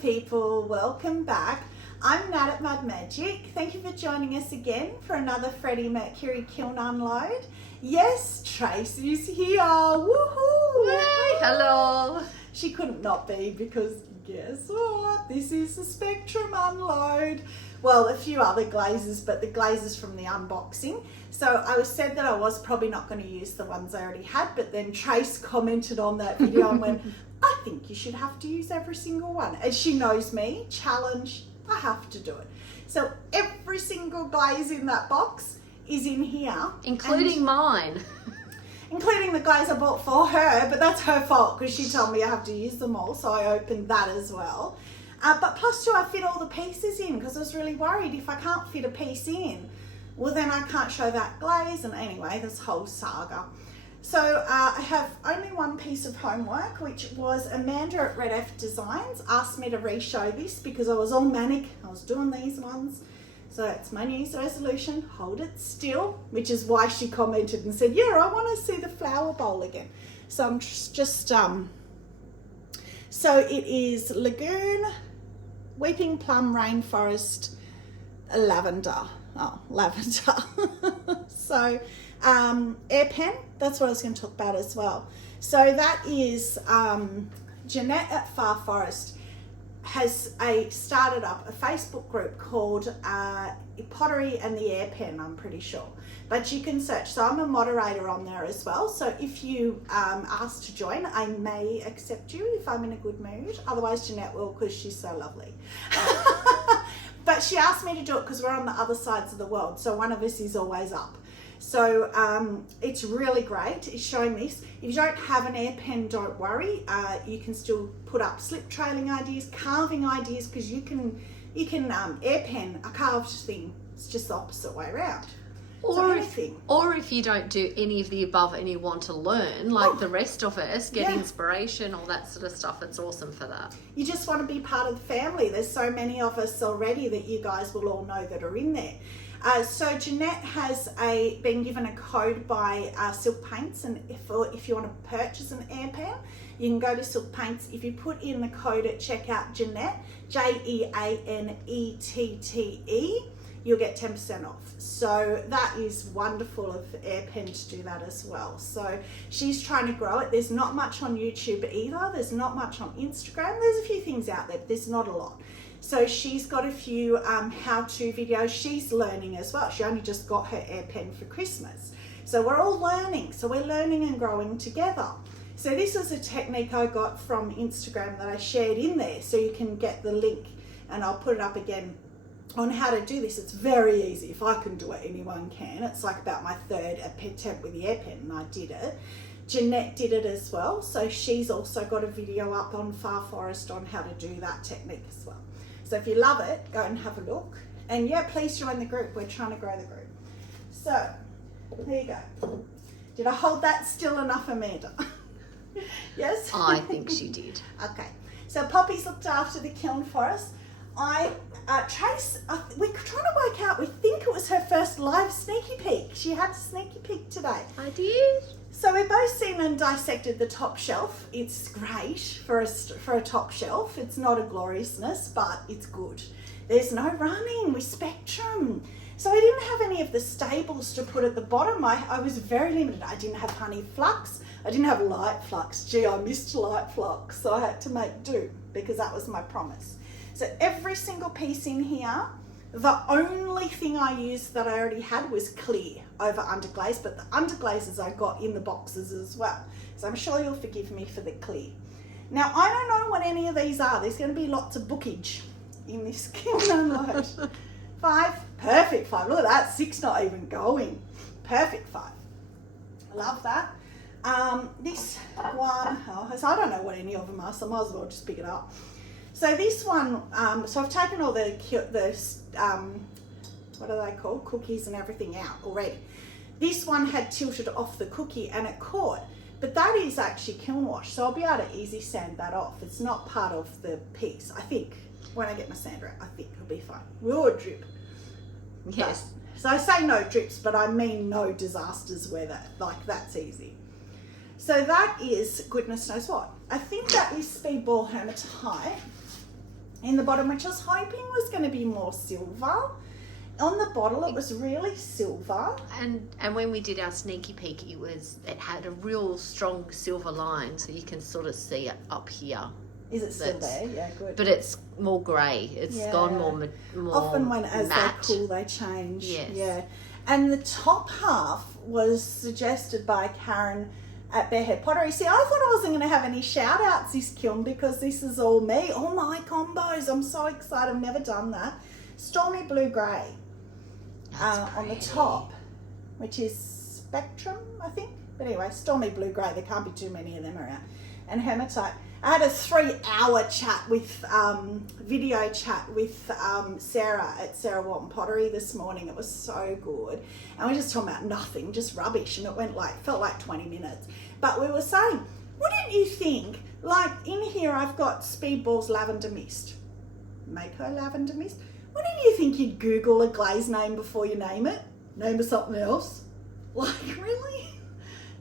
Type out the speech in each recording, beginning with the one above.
people, welcome back. I'm Nat at Mud Magic. Thank you for joining us again for another Freddie Mercury Kiln unload. Yes, Tracy's here. Woohoo! Yay, hello. She couldn't not be because guess what? This is the Spectrum unload. Well, a few other glazes, but the glazes from the unboxing. So I was said that I was probably not going to use the ones I already had, but then Trace commented on that video and went, I think you should have to use every single one. And she knows me, challenge, I have to do it. So every single glaze in that box is in here. Including mine. Including the glaze I bought for her, but that's her fault because she told me I have to use them all, so I opened that as well. But plus two, I fit all the pieces in because I was really worried if I can't fit a piece in, well then I can't show that glaze, and anyway, this whole saga. So I have only one piece of homework, which was Amanda at Red F Designs asked me to re-show this because I was all manic. I was doing these ones. So it's my New Year's resolution, hold it still, which is why she commented and said, yeah, I want to see the flower bowl again. So I'm just so it is Lagoon, Weeping Plum, Rainforest, Lavender. Oh, lavender. So air pen, that's what I was going to talk about as well. So that is Jeanette at Far Forest has started up a Facebook group called Pottery and the Air Pen, I'm pretty sure. But you can search. So I'm a moderator on there as well. So if you ask to join, I may accept you if I'm in a good mood. Otherwise, Jeanette will because she's so lovely. But she asked me to do it because we're on the other sides of the world. So one of us is always up. So it's really great. It's showing this. If you don't have an air pen, don't worry. You can still put up slip trailing ideas, carving ideas, because you can air pen a carved thing. It's just the opposite way around. Or if you don't do any of the above and you want to learn, like the rest of us, get inspiration, all that sort of stuff, it's awesome for that. You just want to be part of the family. There's so many of us already that you guys will all know that are in there. So Jeanette has been given a code by Silk Paints, and if you want to purchase an air pen, you can go to Silk Paints. If you put in the code at checkout, Jeanette, Jeanette, you'll get 10% off. So that is wonderful of air pen to do that as well. So she's trying to grow it. There's not much on YouTube either. There's not much on Instagram. There's a few things out there, but there's not a lot. So she's got a few how-to videos. She's learning as well. She only just got her air pen for Christmas. So we're all learning. So we're learning and growing together. So this is a technique I got from Instagram that I shared in there. So you can get the link and I'll put it up again on how to do this. It's very easy. If I can do it, anyone can. It's like about my third attempt with the air pen and I did it. Jeanette did it as well. So she's also got a video up on Far Forest on how to do that technique as well. So if you love it, go and have a look. And yeah, please join the group. We're trying to grow the group. So there you go. Did I hold that still enough, Amanda? Yes? I think she did. Okay. So Poppy's looked after the kiln for us. Trace, we're trying to work out, we think it was her first live sneaky peek. She had a sneaky peek today. I did. So we've both seen and dissected the top shelf. It's great for a top shelf. It's not a gloriousness, but it's good. There's no running with Spectrum. So I didn't have any of the staples to put at the bottom. I was very limited. I didn't have honey flux. I didn't have light flux. Gee, I missed light flux. So I had to make do because that was my promise. So every single piece in here, the only thing I used that I already had was clear over underglaze, but the underglazes I got in the boxes as well. So I'm sure you'll forgive me for the clear. Now, I don't know what any of these are. There's going to be lots of bookage in this kiln unload. 5, perfect 5. Look at that, 6 not even going. Perfect 5. Love that. This one, so I don't know what any of them are, so I might as well just pick it up. So this one, so I've taken all the what are they called? Cookies and everything out already. This one had tilted off the cookie and it caught, but that is actually kiln wash. So I'll be able to easy sand that off. It's not part of the piece. I think when I get my sander out, I think it'll be fine. We'll drip. Yes. But, so I say no drips, but I mean no disasters where that's easy. So that is goodness knows what. I think that is Speedball Hematite. in the bottom, which I was hoping was going to be more silver. On the bottle, it was really silver. And when we did our sneaky peek, it had a real strong silver line, so you can sort of see it up here. Is it still there? Yeah, good. But it's more grey. It's gone more Often when as matte. they cool, they change. Yes. Yeah. And the top half was suggested by Karen at Barehead Pottery. See, I thought I wasn't going to have any shout outs this kiln because this is all me, all my combos. I'm so excited. I've never done that. Stormy Blue Grey on the top, which is Spectrum, I think. But anyway, Stormy Blue Grey. There can't be too many of them around. And Hematite. I had a 3-hour chat with, video chat with Sarah at Sarah Walton Pottery this morning. It was so good. And we were just talking about nothing, just rubbish. And it felt like 20 minutes. But we were saying, wouldn't you think, like in here I've got Speedball's Lavender Mist. Mayco Lavender Mist. Wouldn't you think you'd Google a glaze name before you name it? Name of something else? Like, really?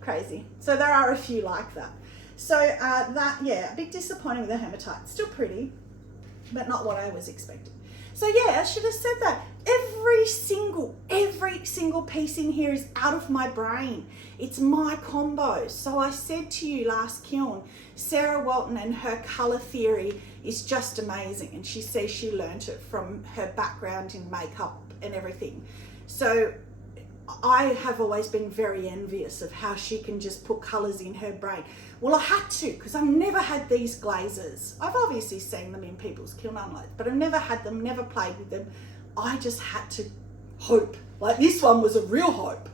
Crazy. So there are a few like that. So a big disappointing with the hematite. Still pretty, but not what I was expecting. So yeah, I should have said that. Every single piece in here is out of my brain. It's my combo. So I said to you last kiln, Sarah Walton and her colour theory is just amazing. And she says she learnt it from her background in makeup and everything. So I have always been very envious of how she can just put colours in her brain. Well, I had to, because I've never had these glazes. I've obviously seen them in people's kiln unloads, but I've never had them, never played with them. I just had to hope. Like this one was a real hope.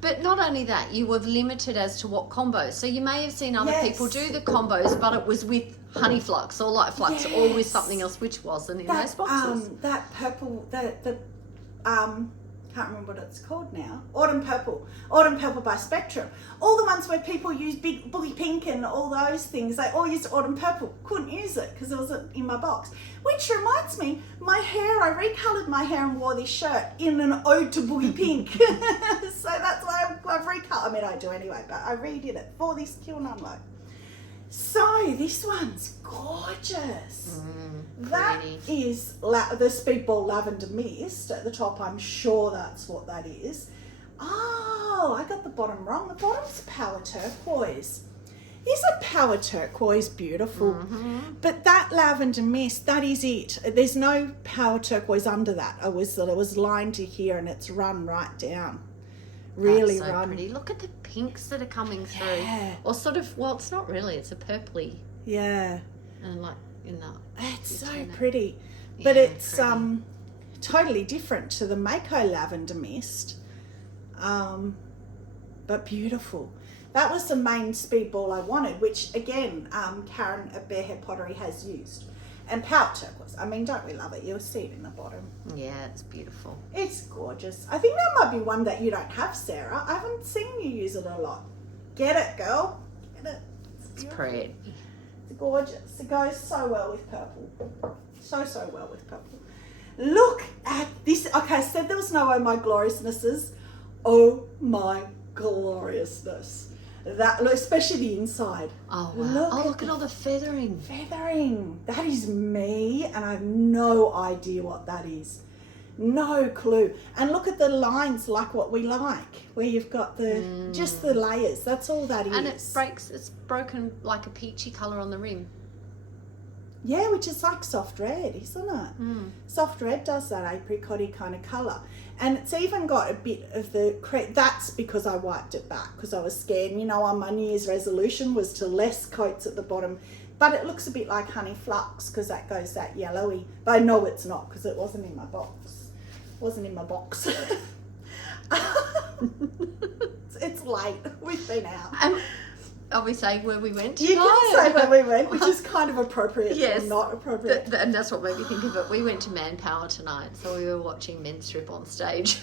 But not only that, you were limited as to what combos. So you may have seen other people do the combos, but it was with honey flux or light flux or with something else, which wasn't in those boxes. That purple, can't remember what it's called now. Autumn Purple by Spectrum. All the ones where people use big bully pink and all those things, they all used Autumn Purple. Couldn't use it because it wasn't in my box. Which reminds me, my hair, I recoloured my hair and wore this shirt in an ode to bully pink. So that's why I've recoloured. I mean, I do anyway, but I redid it for this kiln unload. So this one's gorgeous. That is the Speedball Lavender Mist at the top. I'm sure that's what that is. Oh, I got the bottom wrong. The bottom's Power Turquoise. Isn't Power Turquoise beautiful? But that Lavender Mist, that is it. There's no Power Turquoise under that. It was lined to here and it's run right down. Really That's so run. pretty. Look at the pinks that are coming through. Yeah. Or sort of, well, it's not really. It's a purpley. Yeah. And like in that. It's so pretty. But it's totally different to the Mayco Lavender Mist. But beautiful. That was the main Speedball I wanted, which again, Karen at Barehead Pottery has used. And Power Turquoise. I mean, don't we love it? You'll see it in the bottom. Yeah, it's beautiful. It's gorgeous. I think that might be one that you don't have, Sarah. I haven't seen you use it a lot. Get it, girl. Get it. It's pretty. It's gorgeous. It goes so well with purple. So well with purple. Look at this. Okay, I said there was no oh my gloriousnesses. Oh my gloriousness. That, especially the inside. Oh wow. Look at all the feathering. Feathering. That is me, and I have no idea what that is. No clue. And look at the lines, like what we like, where you've got the just the layers. That's all that is. And it's broken like a peachy colour on the rim. Yeah, which is like soft red, isn't it? Soft red does that apricot-y kind of colour. And it's even got a bit of the, that's because I wiped it back, because I was scared. You know, on my New Year's resolution was to less coats at the bottom. But it looks a bit like honey flux, because that goes that yellowy. But I know it's not, because it wasn't in my box. It's late. We've been out. Are we saying where we went? You can say where we went, which is kind of appropriate, yes, but not appropriate. And that's what made me think of it. We went to Manpower tonight, so we were watching men strip on stage.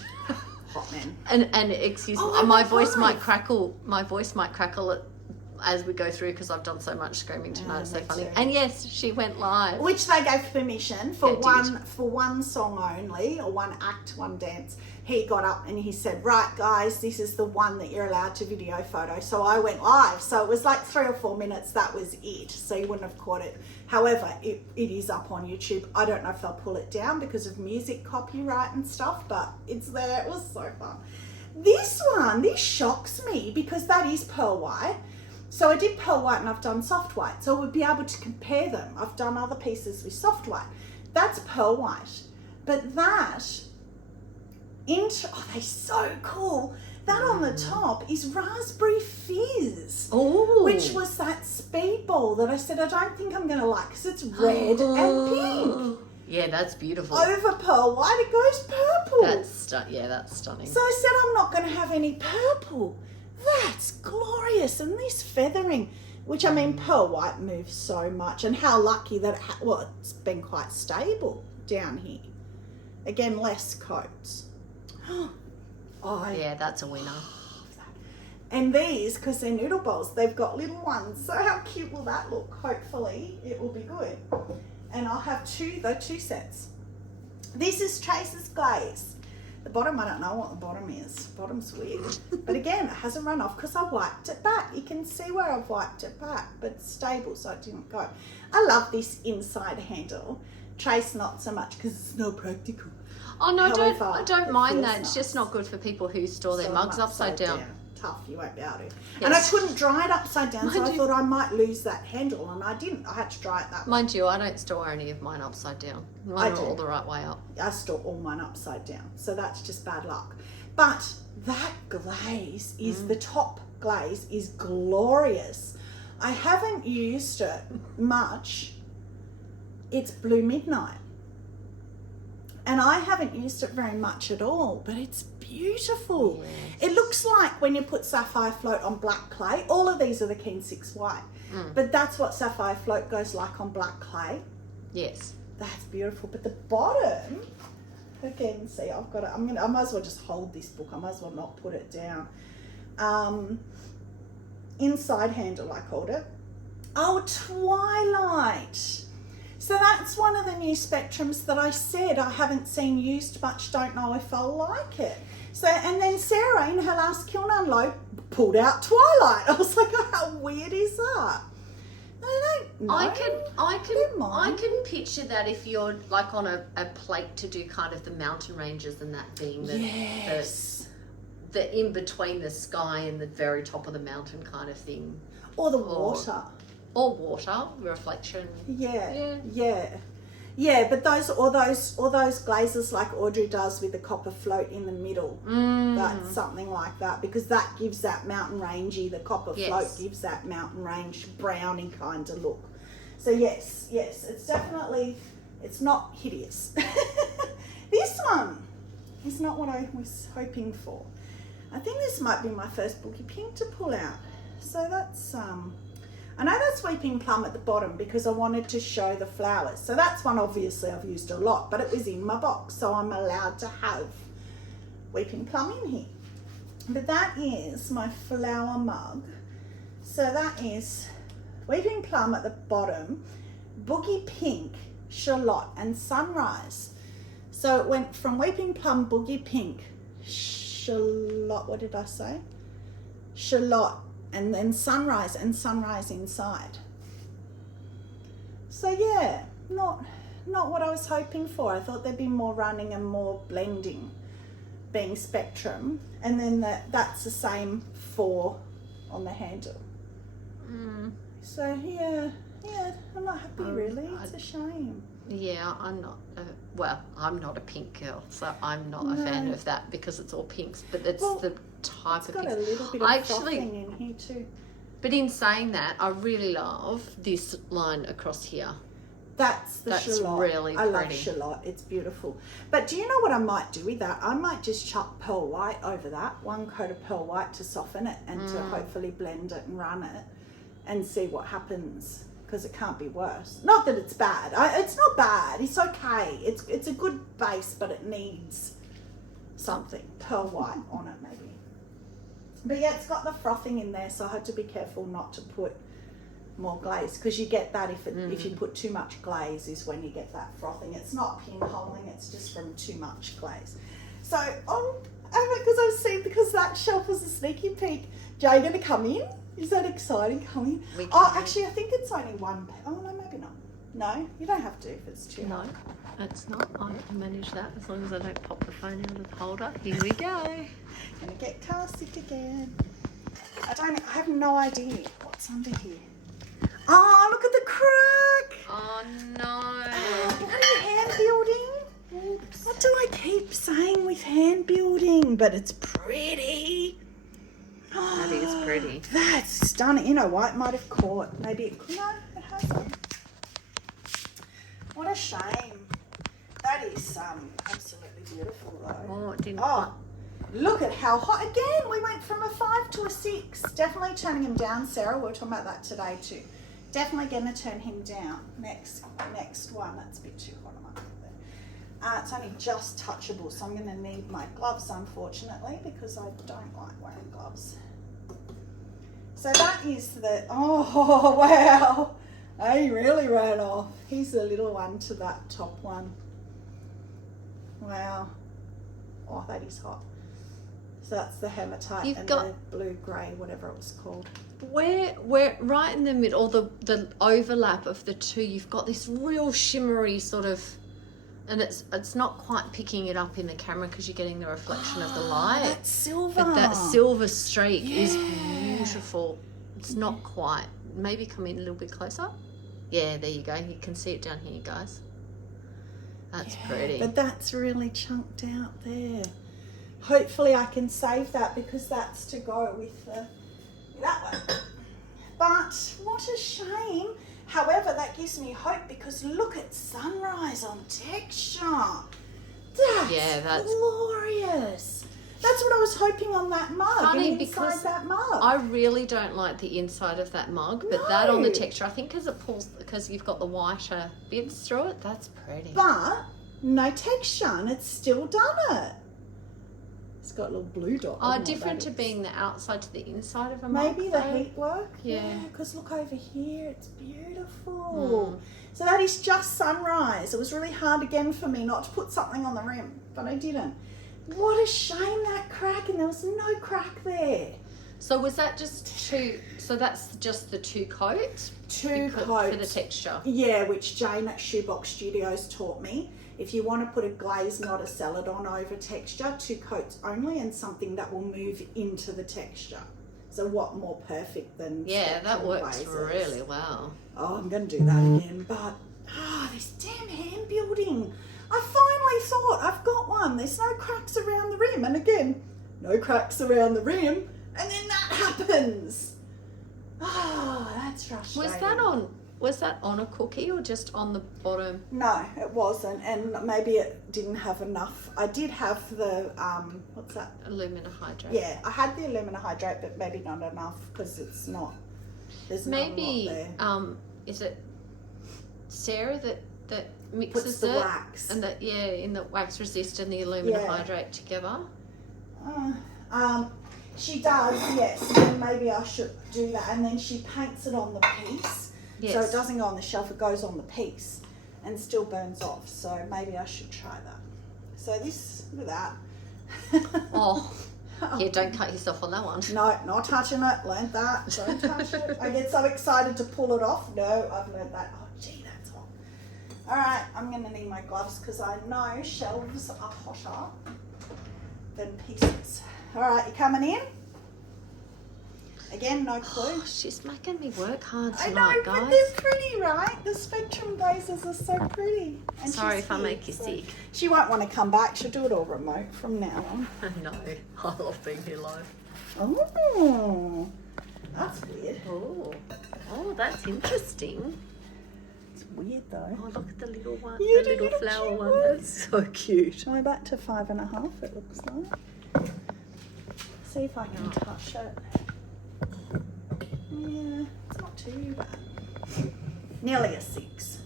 Hot men. And excuse me, my voice might crackle. My voice might crackle as we go through because I've done so much screaming tonight. It's so me funny. too. And yes, she went live. Which they gave permission for Yeah, it did. for one song only, or one act, one dance. He got up and he said, right guys, this is the one that you're allowed to video photo. So I went live. So it was like 3 or 4 minutes, that was it. So you wouldn't have caught it. However, it is up on YouTube. I don't know if they'll pull it down because of music copyright and stuff, but it's there. It was so fun. This one, this shocks me because that is pearl white. So I did pearl white and I've done soft white. So we'll be able to compare them. I've done other pieces with soft white. That's pearl white. But that, they're so cool. That on the top is raspberry fizz. Oh. Which was that speedball that I said I don't think I'm going to like because it's red and pink. Yeah, that's beautiful. Over pearl white, it goes purple. That's stunning. So I said I'm not going to have any purple. That's glorious. And this feathering, which I mean, pearl white moves so much. And how lucky that it's been quite stable down here. Again, less coats. Yeah, that's a winner. And these, because they're noodle bowls, they've got little ones. So how cute will that look? Hopefully it will be good. And I'll have two sets. This is Trace's Glaze. The bottom, I don't know what the bottom is. Bottom's weird. But again, it hasn't run off because I wiped it back. You can see where I've wiped it back, but it's stable so it didn't go. I love this inside handle. Trace not so much because it's not practical. Oh no, However, I don't mind that. nice. It's just not good for people who store their mugs upside down. Tough, you won't be able to. Yes. And I couldn't dry it upside down, so Mind I you- thought I might lose that handle, and I didn't. I had to dry it that way. Mind you, I don't store any of mine upside down. Mine I are do. all the right way up. I store all mine upside down, so that's just bad luck. But that glaze is the top glaze is glorious. I haven't used it much. It's Blue Midnight. And I haven't used it very much at all, but it's beautiful. Yes. It looks like when you put sapphire float on black clay. All of these are the Keen 6 white, but that's what sapphire float goes like on black clay. Yes. That's beautiful. But the bottom, again, see, I've got it. I might as well just hold this book. I might as well not put it down. Inside handle, I called it. Oh, Twilight. So that's one of the new spectrums that I said I haven't seen used much, don't know if I'll like it. So, and then Sarah in her last Kiln unload pulled out Twilight. I was like, oh, how weird is that? I don't know. I can picture that if you're like on a plate to do kind of the mountain ranges and that being the in between the sky and the very top of the mountain kind of thing. Or the water. Or water, reflection. Yeah, but those glazes like Audrey does with the copper float in the middle. That's something like that because that gives that mountain rangey, the copper float gives that mountain range browny kind of look. So yes, it's definitely, it's not hideous. This one is not what I was hoping for. I think this might be my first bookie pink to pull out. So that's I know that's Weeping Plum at the bottom because I wanted to show the flowers. So that's one obviously I've used a lot, but it was in my box, so I'm allowed to have Weeping Plum in here. But that is my flower mug. So that is Weeping Plum at the bottom, Boogie Pink, Shallot and Sunrise. So it went from Weeping Plum, Boogie Pink, Shallot, what did I say? Shallot, and then sunrise and sunrise inside. So yeah, not what I was hoping for. I thought there'd be more running and more blending being spectrum, and then that's the same 4 on the handle. So yeah, I'm not happy really. It's a shame. Yeah, I'm not a pink girl, so I'm not a fan of that because it's all pinks, but it's the type of It's got pinks. a little bit of frothing in here too. But in saying that, I really love this line across here. That's Shallot. Really I love pretty. Shallot. It's beautiful. But do you know what I might do with that? I might just chuck pearl white over that, 1 coat of pearl white to soften it and to hopefully blend it and run it and see what happens. Because it can't be worse. Not that it's bad. It's not bad. It's okay. It's a good base, but it needs something. Pearl white on it, maybe. But yeah, it's got the frothing in there, so I had to be careful not to put more glaze, because you get that if you put too much glaze is when you get that frothing. It's not pinholing, it's just from too much glaze. So, because that shelf was a sneaky peek. Jay gonna come in? Is that exciting? Come in? Oh, actually, I think it's only one. Oh no, maybe not. No, you don't have to if it's too. No, it's not. I can manage that as long as I don't pop the phone out of the holder. Here we go. Gonna get car sick again. I have no idea what's under here. Oh, look at the crack! Oh no. Bloody hand building. Oops. What do I keep saying with hand building? But it's pretty. That is pretty. That's stunning. You know what? It might have caught. Maybe it could. No, it hasn't. What a shame. That is absolutely beautiful though. Oh, it didn't. Oh, look at how hot. Again, we went from a 5 to a 6. Definitely turning him down, Sarah. We were talking about that today too. Definitely going to turn him down. Next one. That's a bit too hot. It's only just touchable, so I'm going to need my gloves, unfortunately, because I don't like wearing gloves. So that is the, oh, wow. He really ran off. He's the little one to that top one. Wow. Oh, that is hot. So that's the hematite and the blue-grey, whatever it was called. We're right in the middle, the overlap of the two, you've got this real shimmery sort of, and it's not quite picking it up in the camera because you're getting the reflection of the light. That's silver. But that silver streak is beautiful. It's not quite. Maybe come in a little bit closer. Yeah, there you go. You can see it down here, guys. That's pretty. But that's really chunked out there. Hopefully I can save that because that's to go with that one. But what a shame. However, that gives me hope because look at sunrise on texture. That's glorious. That's what I was hoping on that mug. Funny, and inside because that mug. I really don't like the inside of that mug, but that on the texture, I think because it pulls, because you've got the whiter bits through it, that's pretty. But no texture, and it's still done it. It's got a little blue dot. Different to being the outside to the inside of a mug. Maybe the heat work. Yeah. Because look over here, it's beautiful. So that is just sunrise. It was really hard again for me not to put something on the rim, but I didn't. What a shame that crack, and there was no crack there. So was that just two? So that's just the two coats. Two coats for the texture. Yeah, which Jane at Shoebox Studios taught me. If you want to put a glaze, not a celadon over texture, 2 coats only, and something that will move into the texture. So what more perfect than that works glazes. Really well. Oh, I'm going to do that again. But, this damn hand building. I finally thought I've got one. There's no cracks around the rim. And again, no cracks around the rim. And then that happens. Oh, that's frustrating. Was that on a cookie or just on the bottom? No, it wasn't, and maybe it didn't have enough. I did have the what's that? Alumina hydrate. Yeah, I had the alumina hydrate, but maybe not enough because it's not. There's maybe not a lot there. Is it Sarah that mixes puts the wax and that in the wax resist and the alumina hydrate together? She does, yes. And maybe I should do that, and then she paints it on the piece. Yes. So it doesn't go on the shelf, it goes on the piece and still burns off. So maybe I should try that. So look at that. Don't cut yourself on that one. No, not touching it. Learned that. Don't touch it. I get so excited to pull it off. No, I've learned that. Oh, gee, that's hot. All right, I'm going to need my gloves because I know shelves are hotter than pieces. All right, you coming in? Again, no clue. Oh, she's making me work hard tonight, I know, guys. but they're pretty, right? The Spectrum glazes are so pretty. And sorry if I make you sick. She won't want to come back. She'll do it all remote from now on. No, I love being here live. Oh, that's weird. Oh, that's interesting. It's weird though. Oh, look at the little one, You the did little a flower cute one. one. That's so cute. We're back to 5.5. It looks like. See if I can touch it. Yeah, it's not too bad. Nearly a 6.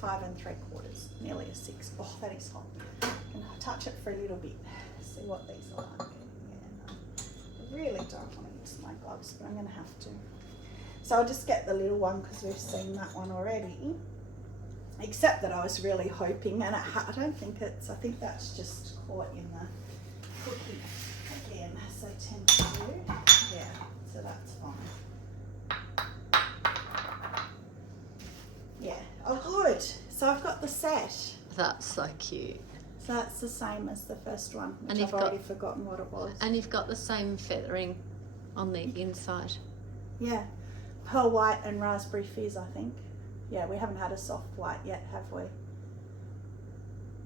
5 3/4. Nearly a 6. Oh, that is hot. I'm gonna touch it for a little bit. See what these are like. Yeah, no. really don't want to use my gloves, but I'm going to have to. So I'll just get the little one because we've seen that one already. Except that I was really hoping, and I don't think it's, I think that's just caught in the cookie again, as they tend to do. Yeah, so that's fine. Yeah, oh good. So I've got the set. That's so cute. So that's the same as the first one, which And I've already forgotten what it was. And you've got the same feathering on the inside. Yeah, pearl white and raspberry fizz, I think. Yeah, we haven't had a soft white yet, have we?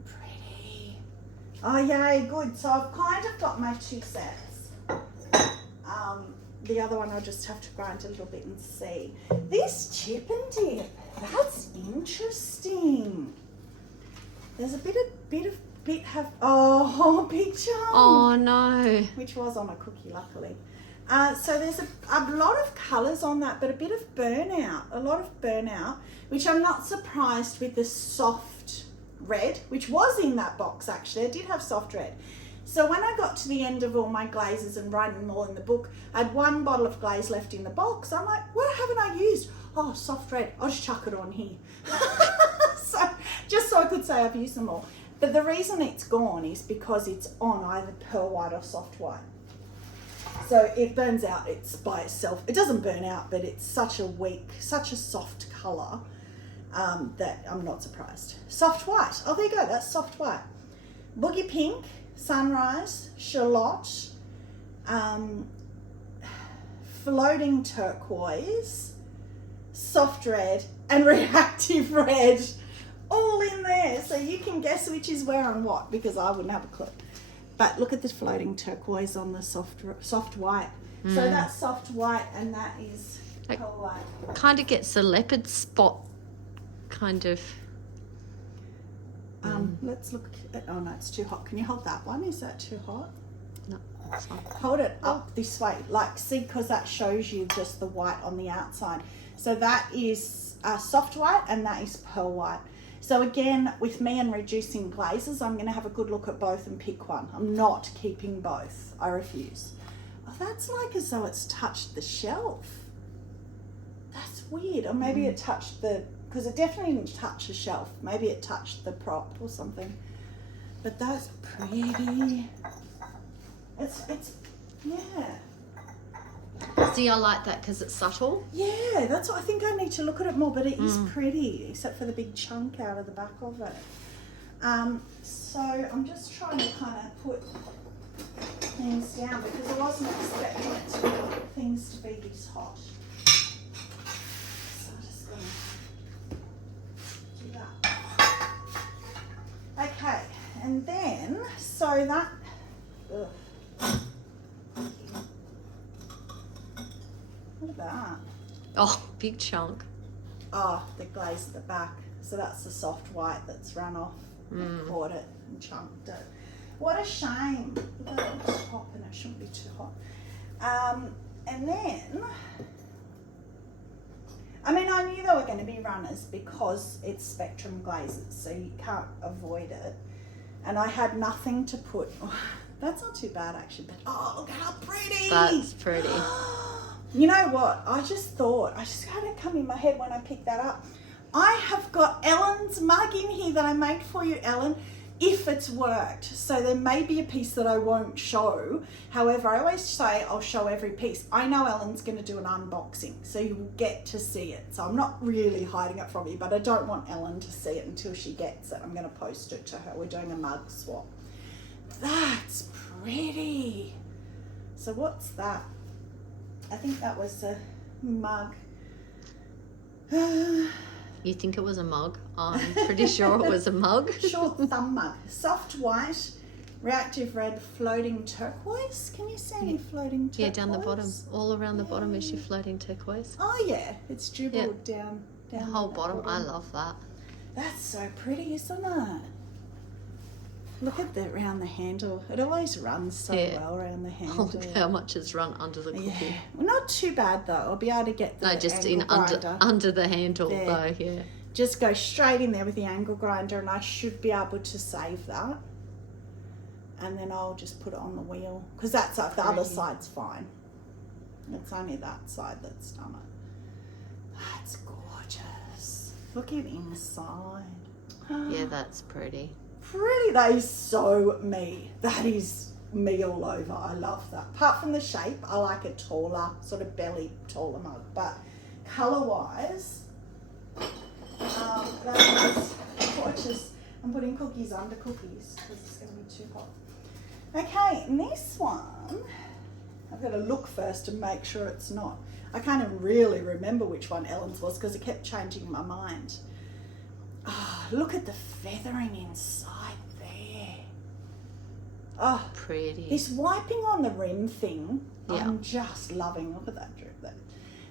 Pretty. Oh, yay, good. So I've kind of got my two sets. The other one I'll just have to grind a little bit and see. This chip and dip, that's interesting. There's a bit oh, big chunk. Oh no. Which was on a cookie, luckily. So there's a lot of colours on that, but a bit of burnout, a lot of burnout, which I'm not surprised with the soft red, which was in that box actually. I did have soft red. So when I got to the end of all my glazes and writing them all in the book, I had one bottle of glaze left in the box. I'm like, what haven't I used? Oh, soft red. I'll just chuck it on here. So just so I could say I've used them all. But the reason it's gone is because it's on either pearl white or soft white. So it burns out, it's by itself. It doesn't burn out, but it's such a weak, such a soft colour that I'm not surprised. Soft white, oh there you go, that's soft white. Boogie pink, sunrise, shallot, floating turquoise, soft red, and reactive red, all in there. So you can guess which is where and what, because I wouldn't have a clue. But look at this floating turquoise on the soft white. So that's soft white and that is pearl white. Kind of gets a leopard spot, kind of. Let's look at, oh no, it's too hot. Can you hold that one? Is that too hot? No, it's fine. Hold it up this way, like, see, because that shows you just the white on the outside. So that is soft white and that is pearl white. So again, with me and reducing glazes, I'm going to have a good look at both and pick one. I'm not keeping both. I refuse. Oh, that's like as though it's touched the shelf. That's weird. Or maybe it touched the, because it definitely didn't touch the shelf. Maybe it touched the prop or something. But that's pretty. It's yeah. See, I like that because it's subtle. Yeah, that's what I think. I need to look at it more, but it is pretty, except for the big chunk out of the back of it. So I'm just trying to kind of put things down because I wasn't expecting things to be this hot. So I'm just going to do that. Okay, and then, so that, ugh. Look at that. Oh, big chunk. Oh, the glaze at the back. So that's the soft white that's run off and caught it and chunked it. What a shame. Look at it, it's hot and it shouldn't be too hot. And then, I mean, I knew they were going to be runners because it's Spectrum glazes, so you can't avoid it. And I had nothing to put. Oh, that's not too bad actually, but oh, look how pretty. That's pretty. You know what? I just had it come in my head when I picked that up. I have got Ellen's mug in here that I made for you, Ellen, if it's worked. So there may be a piece that I won't show. However, I always say I'll show every piece. I know Ellen's going to do an unboxing, so you will get to see it. So I'm not really hiding it from you, but I don't want Ellen to see it until she gets it. I'm going to post it to her. We're doing a mug swap. That's pretty. So what's that? I think that was a mug. You think it was a mug? I'm pretty sure it was a mug. Short thumb mug. Soft white, reactive red, floating turquoise. Can you see any floating turquoise? Yeah, down the bottom. All around the bottom is your floating turquoise. Oh yeah, it's dribbled down. The whole bottom. I love that. That's so pretty, isn't it? Look at that around the handle. It always runs so well around the handle. Oh, look how much has run under the cookie. Yeah. Well, not too bad though. I'll be able to get the just angle grinder. under the handle there. though, yeah. Just go straight in there with the angle grinder and I should be able to save that. and then I'll just put it on the wheel because that's the other side's fine. It's only that side that's done it. That's gorgeous. Look at inside. Yeah, that's pretty. Pretty. That is so me. That is me all over. I love that. Apart from the shape, I like a taller, sort of belly taller mug. But colour wise, that is gorgeous. I'm putting cookies under cookies because it's going to be too hot. Okay, and this one, I've got to look first and make sure it's not. I can't even really remember which one Ellen's was because it kept changing my mind. Oh, look at the feathering inside there. Oh, Pretty. this wiping on the rim thing, Yeah. I'm just loving. Look at that drip there.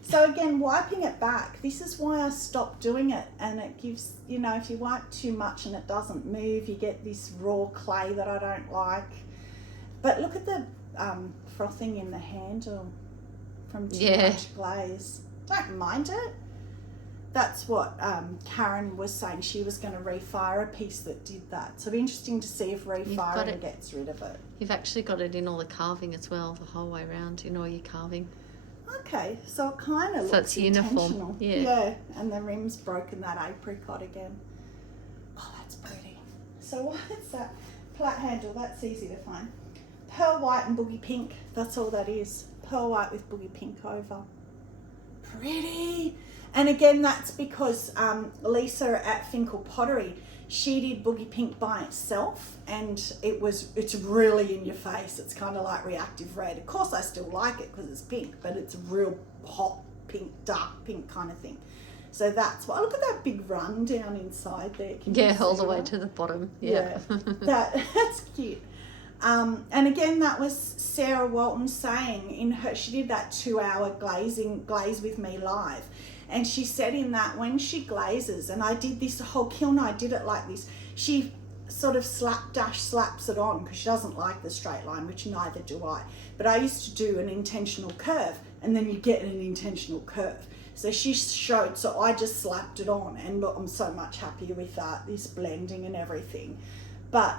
So again, wiping it back, this is why I stopped doing it. And it gives, you know, if you wipe too much and it doesn't move, you get this raw clay that I don't like. But look at the frothing in the handle from too much glaze. Don't mind it. That's what Karen was saying. She was going to refire a piece that did that. So it'll be interesting to see if refiring gets rid of it. You've actually got it in all the carving as well, the whole way around in all your carving. Okay, so it kind of looks it's uniform. intentional. Yeah, and the rim's broken that apricot again. Oh, that's pretty. So what's that? Flat handle, that's easy to find. Pearl white and boogie pink, that's all that is. Pearl white with boogie pink over. Pretty. And again, that's because Lisa at Finkel Pottery, she did boogie pink by itself, and it's really in your face. It's kind of like reactive red. Of course, I still like it because it's pink, but it's a real hot pink, dark pink kind of thing. So that's why. Look at that big run down inside there. Can you All see the way that? to the bottom. Yeah, that's cute. And again, that was Sarah Walton saying in her, she did that 2-hour glaze with me live. And she said in that when she glazes, and I did this whole kiln, I did it like this, she sort of slaps it on because she doesn't like the straight line, which neither do I. But I used to do an intentional curve, and then you get an intentional curve. So she showed, so I just slapped it on, and look, I'm so much happier with that, this blending and everything. But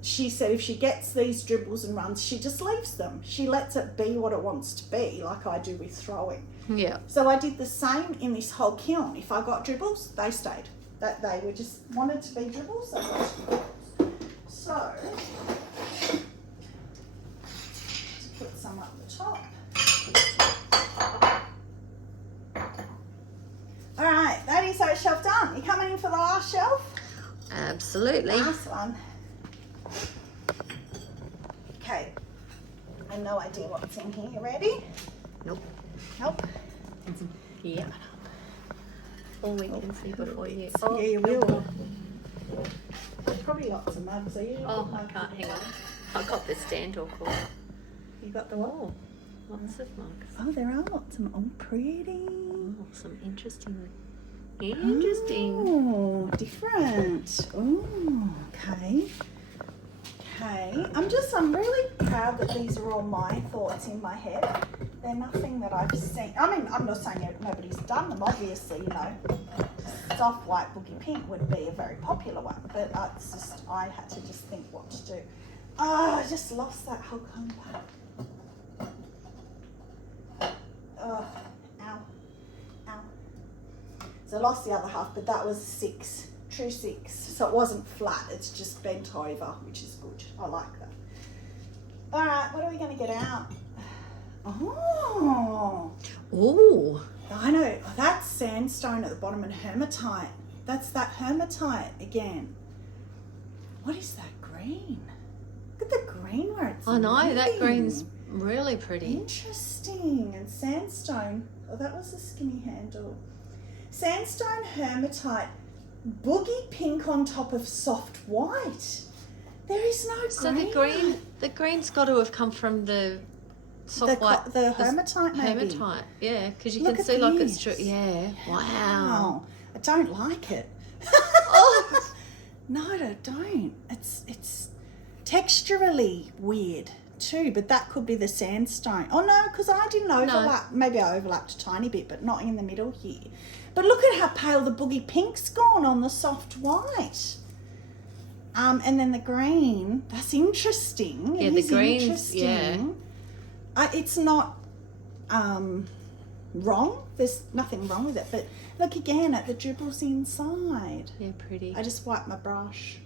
she said if she gets these dribbles and runs, she just leaves them. She lets it be what it wants to be, like I do with throwing. Yeah. So I did the same in this whole kiln. If I got dribbles, they stayed. That they were just wanted to be dribbles. They got dribbles. So just put some up the top. All right, that is our shelf done. You coming in for the last shelf? Absolutely. Last one. Okay. I have no idea what's in here. You ready? Nope. Nope. Yeah. All we can see before you. Yeah, you will. There's probably lots of mugs. Are you? Oh, I can't. Hang on. I got the stand all cool. You got the what? Oh, lots of mugs. Oh, there are lots of. Oh, pretty. Oh, some interesting. Oh, different. Oh, okay. Okay. I'm really proud that these are all my thoughts in my head. They're nothing that I've seen. I mean, I'm not saying nobody's done them, obviously, you know. Soft white boogie pink would be a very popular one, but it's just, I had to just think what to do. Oh, I just lost that whole compact. Oh, ow. Ow. So I lost the other half, but that was 6, true 6. So it wasn't flat, it's just bent over, which is good. I like that. All right, what are we going to get out? Oh. Ooh. I know, that's sandstone at the bottom and hematite. That's that hematite again. What is that green? Look at the green where it's I know, that moving. green's really pretty. Interesting. And sandstone. Oh, that was a skinny handle. Sandstone hematite, boogie pink on top of soft white. There is no green. So the green's got to have come from the soft white. The hematite, maybe. Hematite, yeah, because you Look can at see like it's this. true. Yeah, wow. Wow. I don't like it. Oh. No, I don't. It's texturally weird too, but that could be the sandstone. Oh no, because I didn't overlap. Maybe I overlapped a tiny bit, but not in the middle here. But look at how pale the boogie pink's gone on the soft white. And then the green, that's interesting. Yeah, It the is green's, interesting. It's not wrong. There's nothing wrong with it. But look again at the dribbles inside. Yeah, pretty. I just wiped my brush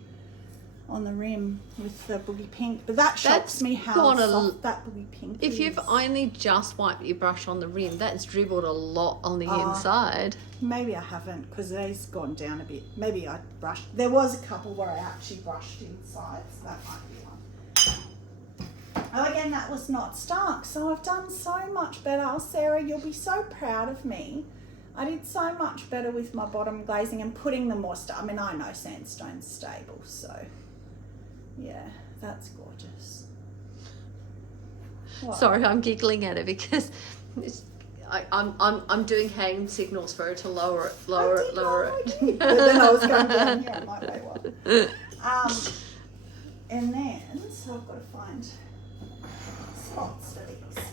on the rim with the boogie pink. But that shocks me how soft that boogie pink is. If you've only just wiped your brush on the rim, that's dribbled a lot on the inside. Maybe I haven't, because they's gone down a bit. Maybe I brushed. There was a couple where I actually brushed inside, so that might be one. Oh, again, that was not stuck. So I've done so much better. Sarah, you'll be so proud of me. I did so much better with my bottom glazing and putting the more stuff. I mean, I know sandstone's stable, so yeah, that's gorgeous. What? Sorry, I'm giggling at it because I'm doing hand signals for her to lower it. But then I was going down here. I'm like, wait, what? And then, so I've got to find spots for these.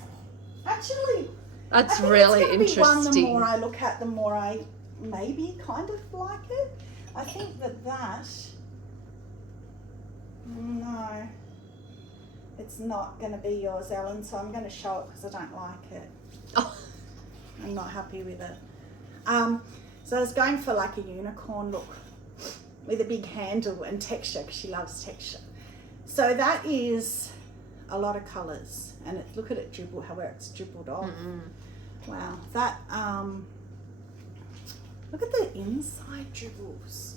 Actually, that's I think really it's gonna be one, the interesting. more I look at, the more I maybe kind of like it. I think that no, it's not going to be yours, Ellen, so I'm going to show it because I don't like it. Oh. I'm not happy with it. So I was going for like a unicorn look with a big handle and texture, because she loves texture. So that is a lot of colours, and look at it dribble, how it's dribbled off. Wow, that look at the inside dribbles.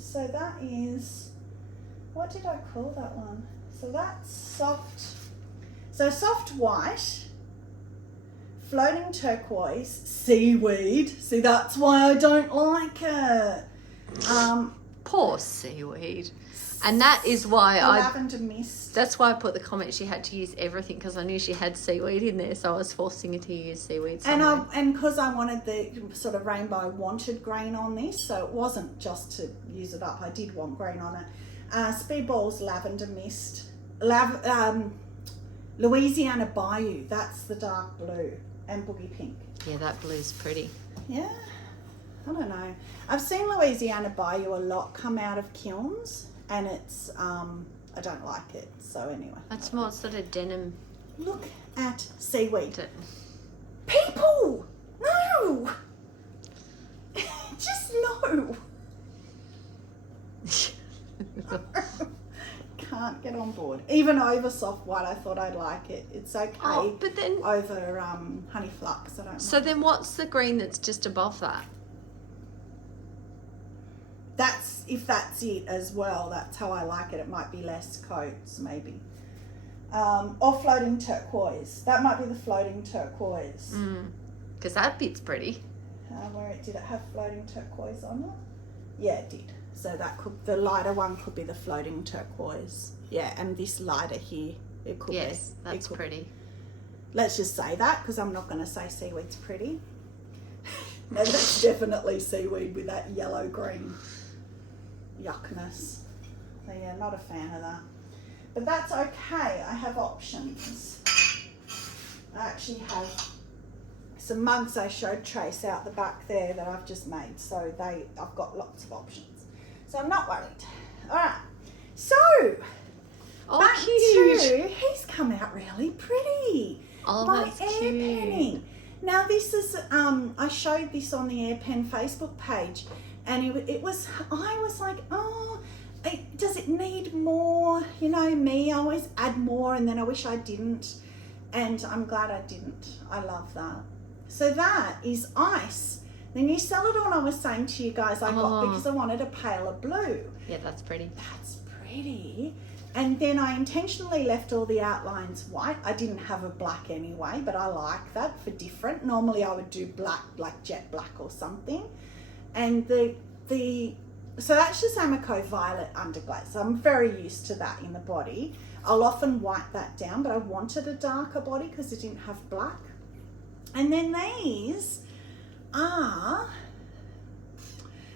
So that is, what did I call that one? So that's soft. So soft white, floating turquoise, seaweed. See, that's why I don't like it. Poor seaweed. And that is why lavender mist. That's why I put the comment she had to use everything, because I knew she had seaweed in there, so I was forcing her to use seaweed somewhere. And because I wanted the sort of rainbow, I wanted grain on this, so it wasn't just to use it up. I did want grain on it. Speedball's lavender mist, Louisiana Bayou. That's the dark blue, and boogie pink. Yeah, that blue's pretty. Yeah, I don't know. I've seen Louisiana Bayou a lot come out of kilns. And it's, I don't like it. So anyway. That's more sort of denim. Look at seaweed. People! No! Just no. Can't get on board. Even over soft white, I thought I'd like it. It's okay. Oh, but then over honey flux, I don't So then what's the green that's just above that? That's, if that's it as well, that's how I like it. It might be less coats, maybe. Or floating turquoise. That might be the floating turquoise. Because that bit's pretty. Did it have floating turquoise on it? Yeah, it did. So the lighter one could be the floating turquoise. Yeah, and this lighter here, it could be. Yes, that's pretty. Let's just say that, because I'm not going to say seaweed's pretty. No, that's definitely seaweed with that yellow-green yuckness. So yeah, not a fan of that. But that's okay, I have options. I actually have some mugs I showed Trace out the back there that I've just made. So I've got lots of options. So I'm not worried. All right, so back cute. to, he's come out really pretty. Oh, My that's air cute. penning. Now this is, I showed this on the Airpen Facebook page, and it was, I was like, oh, does it need more? You know me, I always add more and then I wish I didn't. And I'm glad I didn't. I love that. So that is ice. The new celadon I was saying to you guys I got because I wanted a paler blue. Yeah, that's pretty. That's pretty. And then I intentionally left all the outlines white. I didn't have a black anyway, but I like that for different. Normally I would do black, like jet black or something. And so that's just Amaco Violet Underglaze. So I'm very used to that in the body. I'll often wipe that down, but I wanted a darker body because it didn't have black. And then these are,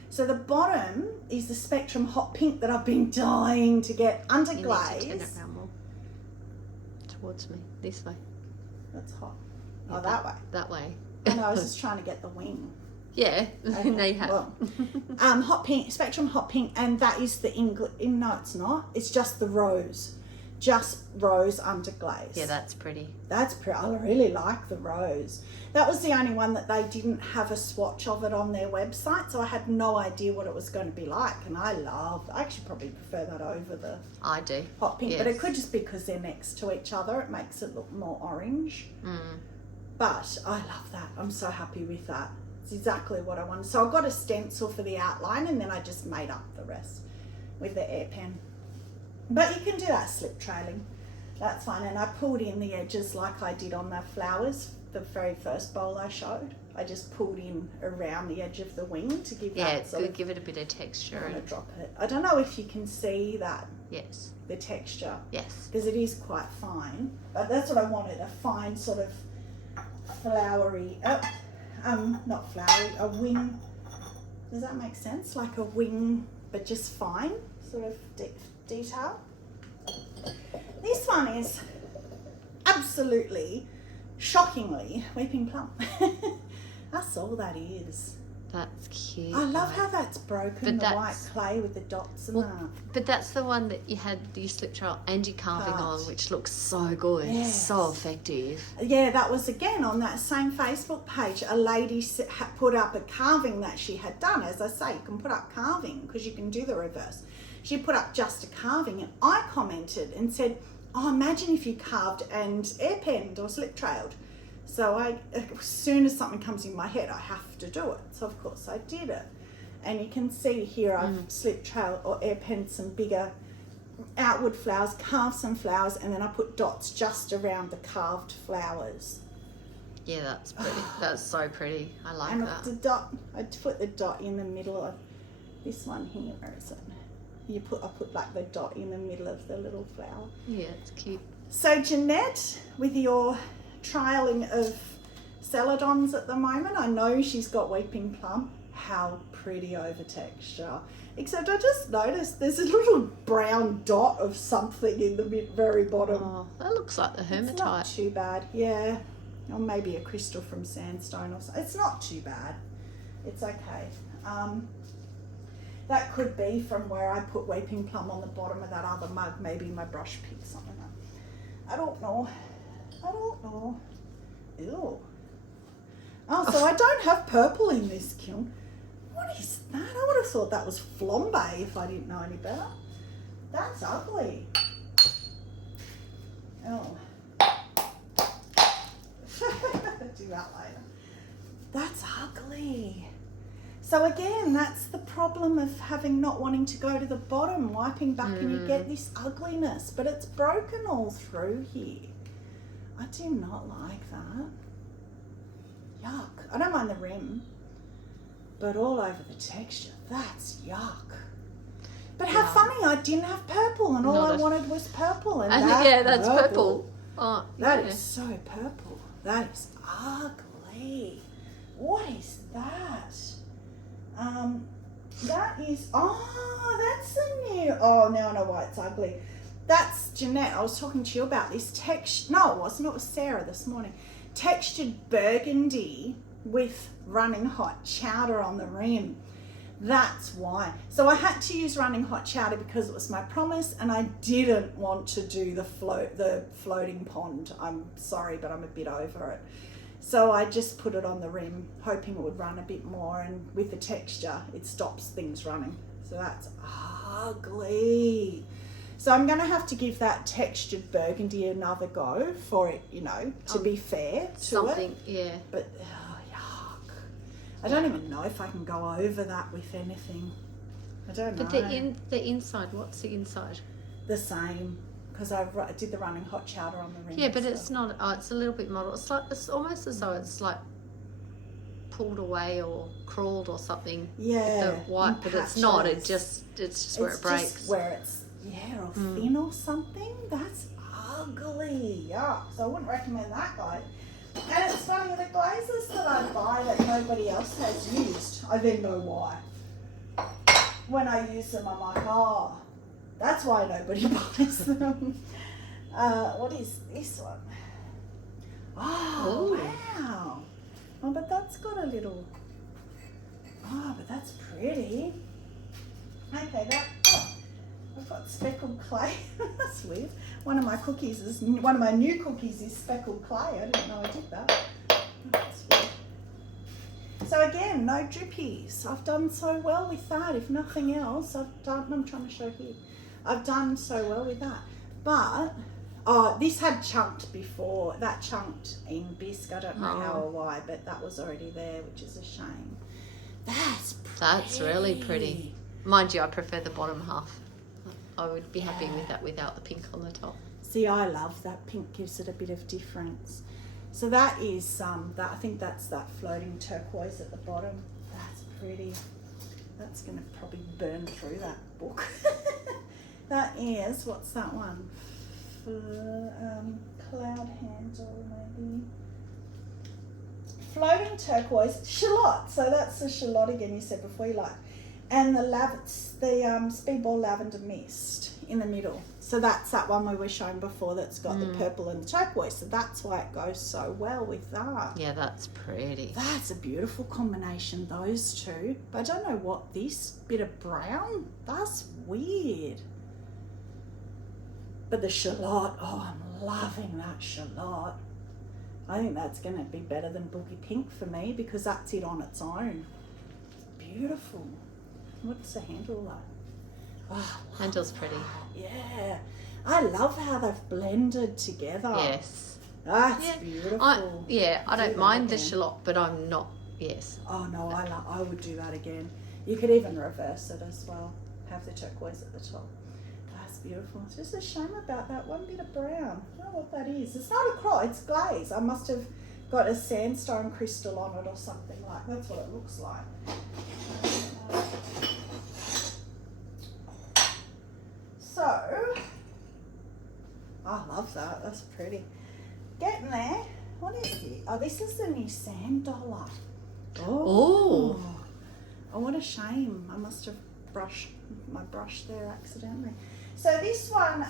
so the bottom is the Spectrum Hot Pink that I've been dying to get Underglaze. You need to turn it around more towards me, this way. That's hot. Yeah, that way. That way. And I was just trying to get the wing. Yeah, Okay, they have. well, hot pink, Spectrum hot pink, and that is the no, it's not. It's just the rose, just rose under glaze. Yeah, that's pretty. That's pretty. I really like the rose. That was the only one that they didn't have a swatch of it on their website, so I had no idea what it was going to be like. And I actually probably prefer that over the I do. hot pink, Yes. but it could just be because they're next to each other. It makes it look more orange. But I love that. I'm so happy with that. It's exactly what I wanted. So I got a stencil for the outline, and then I just made up the rest with the air pen. But you can do that slip trailing. That's fine. And I pulled in the edges like I did on the flowers, the very first bowl I showed. I just pulled in around the edge of the wing to give that it's good. Give it a bit of texture. I'm going to drop it. I don't know if you can see that. Yes. The texture. Yes. Because it is quite fine. But that's what I wanted, a fine sort of flowery, not flowery, a wing. Does that make sense? Like a wing, but just fine sort of detail. This one is absolutely, shockingly Weeping Plum. That's all that is. That's cute. I love how that's broken, But the white clay with the dots and that. But that's the one that you had your slip trail and your carving Part. on, which looks so good. Yes. So effective. Yeah, that was again on that same Facebook page. A lady put up a carving that she had done. As I say, you can put up carving because you can do the reverse. She put up just a carving, and I commented and said, oh, imagine if you carved and air penned or slip trailed. So as soon as something comes in my head, I have to do it. So of course I did it. And you can see here I've slip trailed or air penned some bigger outward flowers, carved some flowers, and then I put dots just around the carved flowers. Yeah, that's pretty. That's so pretty. I like And that. the dot, I put the dot in the middle of this one here. Where is it? I put like the dot in the middle of the little flower. Yeah, it's cute. So Jeanette, with your trialing of celadons at the moment, I know she's got Weeping Plum. How pretty over texture. Except I just noticed there's a little brown dot of something in the very bottom. Oh, that looks like the It's not hematite. too bad, yeah. Or maybe a crystal from sandstone or something. It's not too bad. It's okay. That could be from where I put Weeping Plum on the bottom of that other mug. Maybe my brush picked something up. I don't know. Ew. Oh, so I don't have purple in this kiln. What is that? I would have thought that was flambe if I didn't know any better. That's ugly. Oh. Do that later. That's ugly. So again, that's the problem of having not wanting to go to the bottom, wiping back, and you get this ugliness, but it's broken all through here. I do not like that. Yuck. I don't mind the rim, but all over the texture, that's yuck. But how funny, I didn't have purple, and all I wanted was purple. And that's purple. Oh, That yeah. is so purple. That is ugly. What is that? That is, that's a new, now I know why it's ugly. That's Jeanette. I was talking to you about this texture. No, it wasn't. It was Sarah this morning. Textured burgundy with running hot chowder on the rim. That's why. So I had to use running hot chowder because it was my promise, and I didn't want to do the floating pond. I'm sorry, but I'm a bit over it. So I just put it on the rim, hoping it would run a bit more, and with the texture, it stops things running. So that's ugly. So I'm going to have to give that textured burgundy another go for it, to be fair to Something, it. yeah. But, yuck. I don't even know if I can go over that with anything. I don't know. But the inside, what's the inside? The same, because I did the running hot chowder on the rim. Yeah, but it's not. Oh, it's a little bit mottled. It's almost as though it's like pulled away or crawled or something. Yeah. With the white, but it's not. It's just where it breaks. Just where it's or thin or something. That's ugly. Yuck. So I wouldn't recommend that, guys. And it's funny, the glazes that I buy that nobody else has used, I then know why. When I use them, I'm like, that's why nobody buys them. What is this one? Oh, Ooh. wow. Oh, but that's got a little Oh, but that's pretty. Okay, I've got speckled clay. That's weird. One of my new cookies is speckled clay. I didn't know I did that. That's weird. So again, no drippies. I've done so well with that. If nothing else, I'm trying to show here. I've done so well with that. But this had chunked before. That chunked in bisque. I don't know how or why, but that was already there, which is a shame. That's pretty. That's really pretty. Mind you, I prefer the bottom half. I would be happy with that without the pink on the top. See, I love that. Pink gives it a bit of difference. So that is I think that's that floating turquoise at the bottom. That's pretty. That's going to probably burn through that book. That is, what's that one? Cloud handle maybe. Floating turquoise, shallot. So that's the shallot again you said before you like. And the speedball lavender mist in the middle. So that's that one we were showing before that's got the purple and the turquoise. So that's why it goes so well with that. Yeah, that's pretty. That's a beautiful combination, those two. But I don't know what this bit of brown, that's weird. But the shallot, oh, I'm loving that shallot. I think that's going to be better than Boogie Pink for me because that's it on its own. Beautiful. What's the handle like? Oh, Handle's pretty. yeah. I love how they've blended together. Yes. That's beautiful. I don't mind the shallot, but I'm not, yes. Oh no, I would do that again. You could even reverse it as well. Have the turquoise at the top. That's beautiful. It's just a shame about that one bit of brown. I don't know what that is. It's not a cross, it's glaze. I must have got a sandstone crystal on it or something like that. That's what it looks like. So, I love that. That's pretty. Getting there. What is it? Oh, this is the new sand dollar. Oh, what a shame. I must have brushed my brush there accidentally. So this one,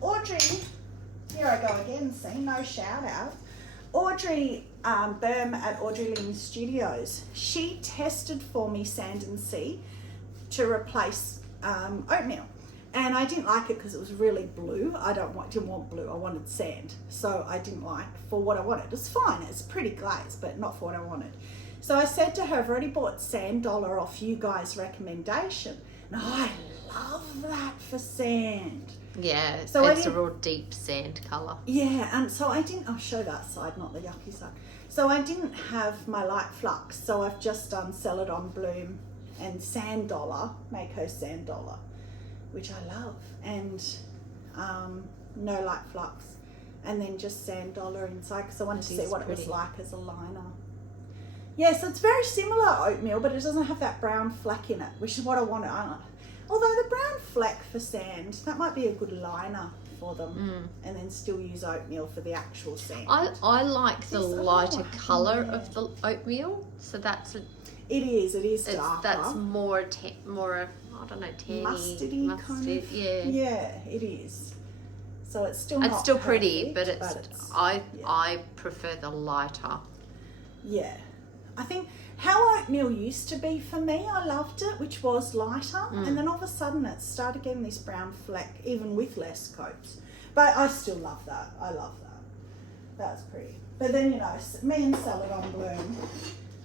Audrey, here I go again, see, no shout out. Audrey Berm at Audrey Lynn Studios, she tested for me Sand and Sea to replace oatmeal. And I didn't like it because it was really blue. I didn't want blue, I wanted sand. So I didn't like for what I wanted. It's fine, it's pretty glaze, but not for what I wanted. So I said to her, I've already bought Sand Dollar off you guys' recommendation. And I love that for sand. Yeah, so it's a real deep sand colour. Yeah, and so I'll show that side, not the yucky side. So I didn't have my light flux, so I've just done Celadon Bloom and Sand Dollar, Mayco Sand Dollar, which I love, and no light flux, and then just Sand Dollar inside because I wanted to see what it was like as a liner. Yeah, so it's very similar to oatmeal, but it doesn't have that brown fleck in it, which is what I wanted. Although the brown fleck for sand, that might be a good liner for them, and then still use oatmeal for the actual sand. I like the lighter colour of the oatmeal, so that's it is darker. That's more I don't know, tanny, mustardy kind of. Yeah, it is. So it's still it's not still perfect, pretty, but I prefer the lighter. Yeah, I think how oatmeal used to be for me, I loved it, which was lighter, and then all of a sudden it started getting this brown fleck, even with less coats. But I still love that. I love that. That's pretty. But then, you know, me and Celadon Bloom,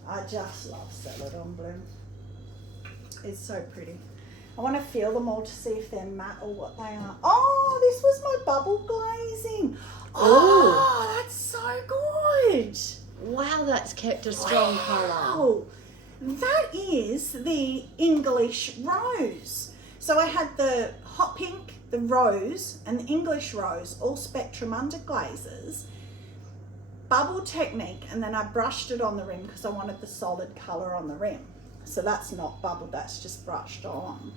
I just love Celadon Bloom. It's so pretty. I want to feel them all to see if they're matte or what they are. Oh, this was my bubble glazing. Oh, that's so good. Wow, that's kept a strong colour. Oh, that is the English rose. So I had the hot pink, the rose, and the English rose, all spectrum under glazes. Bubble technique, and then I brushed it on the rim because I wanted the solid colour on the rim. So that's not bubbled, that's just brushed on.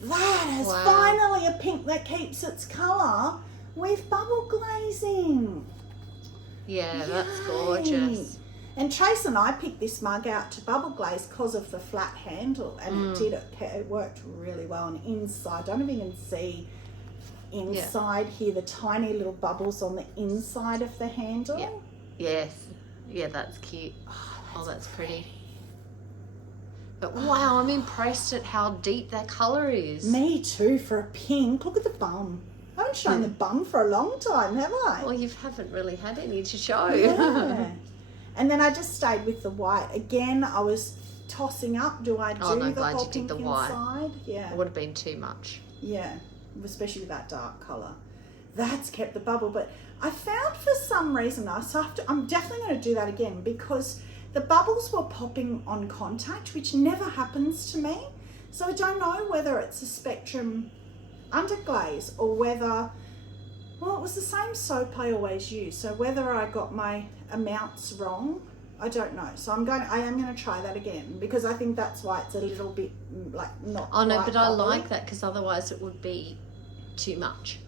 That is finally a pink that keeps its colour with bubble glazing. Yeah, that's gorgeous. And Trace and I picked this mug out to bubble glaze because of the flat handle, and it worked really well. And inside, I don't even see inside here the tiny little bubbles on the inside of the handle. Yeah. Yes. Yeah, that's cute. Oh, that's pretty. But wow, I'm impressed at how deep that colour is. Me too, for a pink. Look at the bum. I haven't shown the bum for a long time, have I? Well, you haven't really had any to show. Yeah. And then I just stayed with the white. Again, I was tossing up. Do I do the glad whole you did pink the white. inside? Yeah. It would have been too much. Yeah, especially with that dark colour. That's kept the bubble. But I found for some reason, I'm definitely going to do that again, because the bubbles were popping on contact, which never happens to me. So I don't know whether it's a Spectrum underglaze or whether, well, it was the same soap I always use. So whether I got my amounts wrong, I don't know. So I am going to try that again, because I think that's why it's a little bit like not. Oh no, quite but I bubbly. like that, because otherwise it would be too much.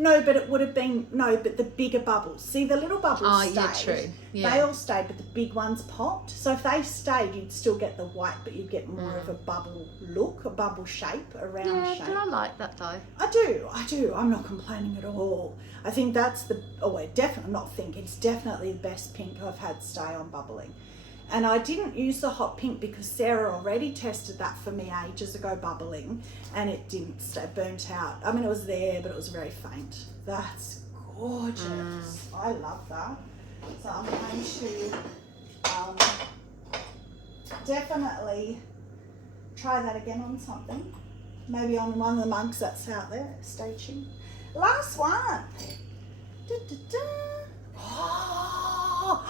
No, but it would have been, but the bigger bubbles. See, the little bubbles stayed. Yeah, true. Yeah. They all stayed, but the big ones popped. So if they stayed, you'd still get the white, but you'd get more of a bubble look, a bubble shape, a round shape. But I like that though. I do. I'm not complaining at all. I think that's it's definitely the best pink I've had stay on bubbling. And I didn't use the hot pink because Sarah already tested that for me ages ago, bubbling, and it didn't stay, burnt out. I mean, it was there, but it was very faint. That's gorgeous. I love that. So I'm going to definitely try that again on something. Maybe on one of the mugs that's out there. Stay tuned. Last one. Oh,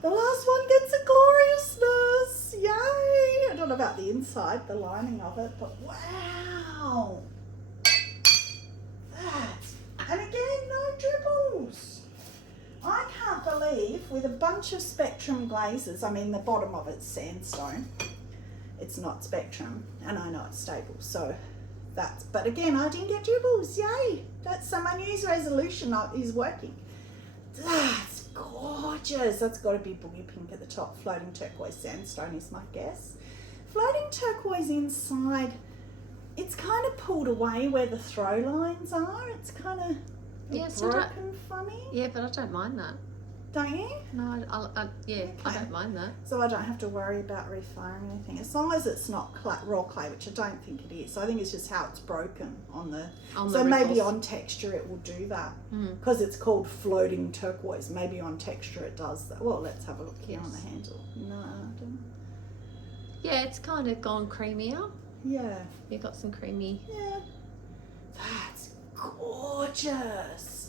the last one gets a gloriousness. Yay. I don't know about the inside, the lining of it, but wow. And again, no dribbles. I can't believe, with a bunch of Spectrum glazes, I mean, the bottom of it's sandstone. It's not Spectrum, and I know it's stable, so but again, I didn't get dribbles. Yay. So my New Year's resolution is working. That's gorgeous. That's got to be boogie pink at the top. Floating turquoise sandstone is my guess. Floating turquoise inside, it's kind of pulled away where the throw lines are. It's kind of broken funny. Yeah, but I don't mind that. Don't you? No, I don't mind that. So I don't have to worry about refiring anything. As long as it's not raw clay, which I don't think it is. So I think it's just how it's broken on the so maybe on texture it will do that. Because it's called floating turquoise. Maybe on texture it does that. Well, let's have a look here on the handle. No, I don't. Yeah, it's kind of gone creamier. Yeah. You've got some creamy. Yeah. That's gorgeous.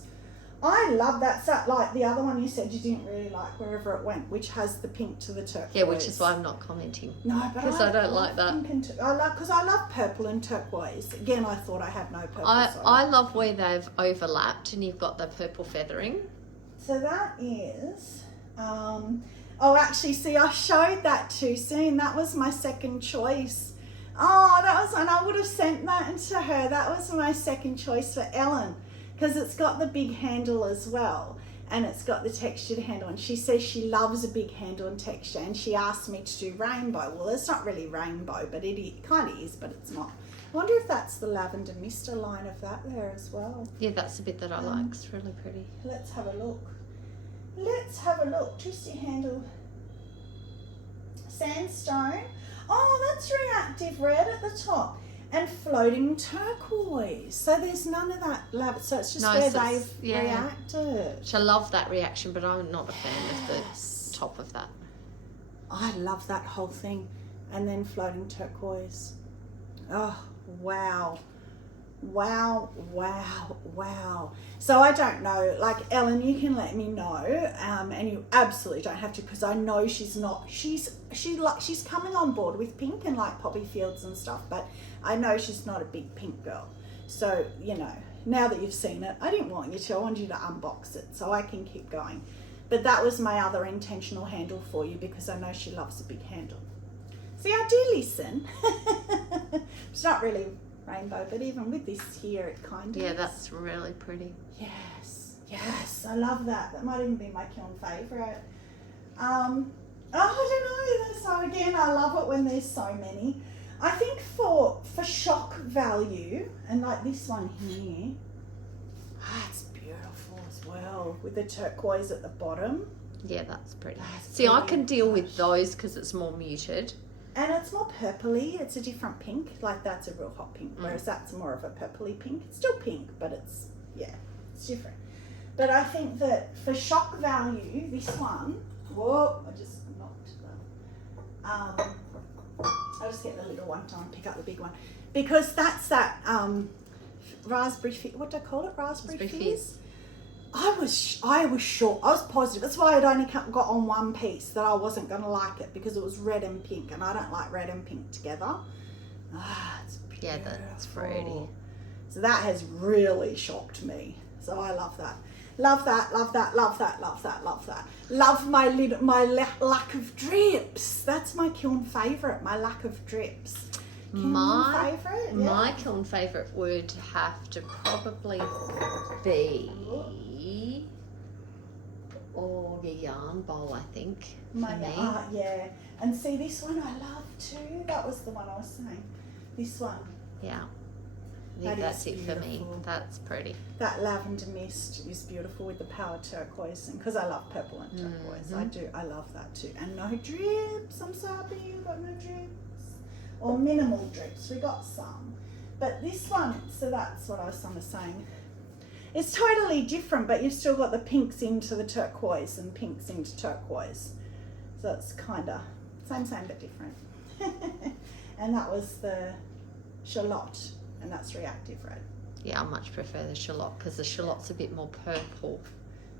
I love that. So, like the other one you said you didn't really like, wherever it went, which has the pink to the turquoise. Yeah, which is why I'm not commenting. No, but because I don't like that. Because I love purple and turquoise. Again, I thought I had no purple. I love where they've overlapped and you've got the purple feathering. So that is. Actually, see, I showed that too soon. That was my second choice. And I would have sent that to her. That was my second choice for Ellen. Because it's got the big handle as well, and it's got the textured handle, and she says she loves a big handle and texture, and she asked me to do rainbow. Well, it's not really rainbow, but it kind of is, but it's not. I wonder if that's the lavender mister line of that there as well. Yeah, that's the bit that I like. It's really pretty. Let's have a look. Twisty handle. Sandstone. Oh, that's reactive red at the top. And floating turquoise. So there's none of that lavender. So it's just where they've reacted. Which I love that reaction, but I'm not a fan of the top of that. I love that whole thing. And then floating turquoise. Oh, wow. Wow. So I don't know. Like, Ellen, you can let me know. And you absolutely don't have to, because I know she's not. She's coming on board with pink and like poppy fields and stuff, but I know she's not a big pink girl. So, now that you've seen it, I didn't want you to. I wanted you to unbox it so I can keep going. But that was my other intentional handle for you, because I know she loves a big handle. See, I do listen. It's not really rainbow, but even with this here, it kind of is. That's really pretty. Yes, I love that. That might even be my Kiln favourite. I don't know. So again, I love it when there's so many. I think for shock value, and like this one here, it's beautiful as well, with the turquoise at the bottom. Yeah, that's pretty. That's See, I pretty can deal gosh. with those because it's more muted. And it's more purpley. It's a different pink. Like that's a real hot pink, whereas that's more of a purpley pink. It's still pink, but it's different. But I think that for shock value, this one, whoa, I just knocked that. I'll just get the little one, don't pick up the big one. Because that's that raspberry, what do I call it? Raspberry fizz? I was sure, I was positive. That's why I'd only got on one piece that I wasn't going to like it because it was red and pink, and I don't like red and pink together. It's beautiful. Yeah, that's pretty. So that has really shocked me. So I love that. Love that, love that, love that, love that, love that. Love my lack of drips. That's my Kiln favourite, my lack of drips. My Kiln favourite would have to probably be your yarn bowl, I think. For me. Yeah. And see, this one I love too. That was the one I was saying. This one. Yeah. I think that's it for me. That's pretty. That lavender mist is beautiful with the power turquoise, and because I love purple and turquoise, I love that too. And no drips. I'm so happy you got no drips, or minimal drips. We got some, but this one. So that's what I was kind of saying. It's totally different, but you've still got the pinks into the turquoise and pinks into turquoise. So it's kind of same but different. And that was the shallot. And that's reactive red. Yeah, I much prefer the shallot because the shallot's a bit more purple.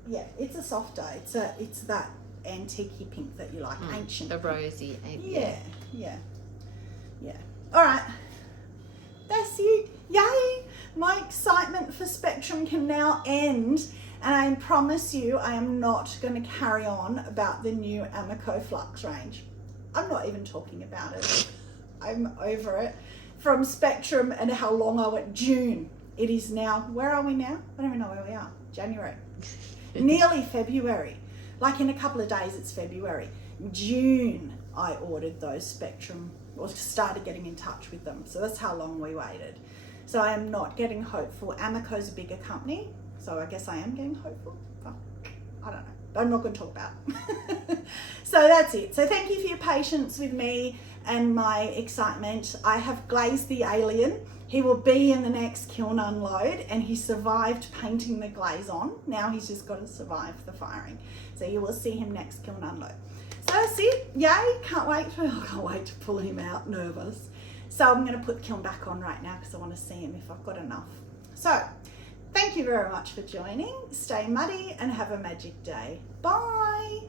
Yeah, it's a softer. It's that antique pink that you like, ancient. The rosy. Yeah. All right, that's it. Yay! My excitement for Spectrum can now end, and I promise you, I am not going to carry on about the new Amaco Flux range. I'm not even talking about it. I'm over it. From Spectrum and how long I went. June. It is now, where are we now? I don't even know where we are. January. Nearly February. Like in a couple of days it's February. June I ordered those Spectrum, or started getting in touch with them. So that's how long we waited. So I am not getting hopeful. Amaco's a bigger company, so I guess I am getting hopeful. Well, I don't know. But I'm not going to talk about it. So that's it. So thank you for your patience with me and my excitement. I have glazed the alien. He will be in the next Kiln unload, and he survived painting the glaze on. Now he's just got to survive the firing. So you will see him next Kiln unload. So that's it. Yay. Can't wait to pull him out. Nervous. So I'm going to put Kiln back on right now because I want to see him if I've got enough. So thank you very much for joining. Stay muddy and have a magic day. Bye.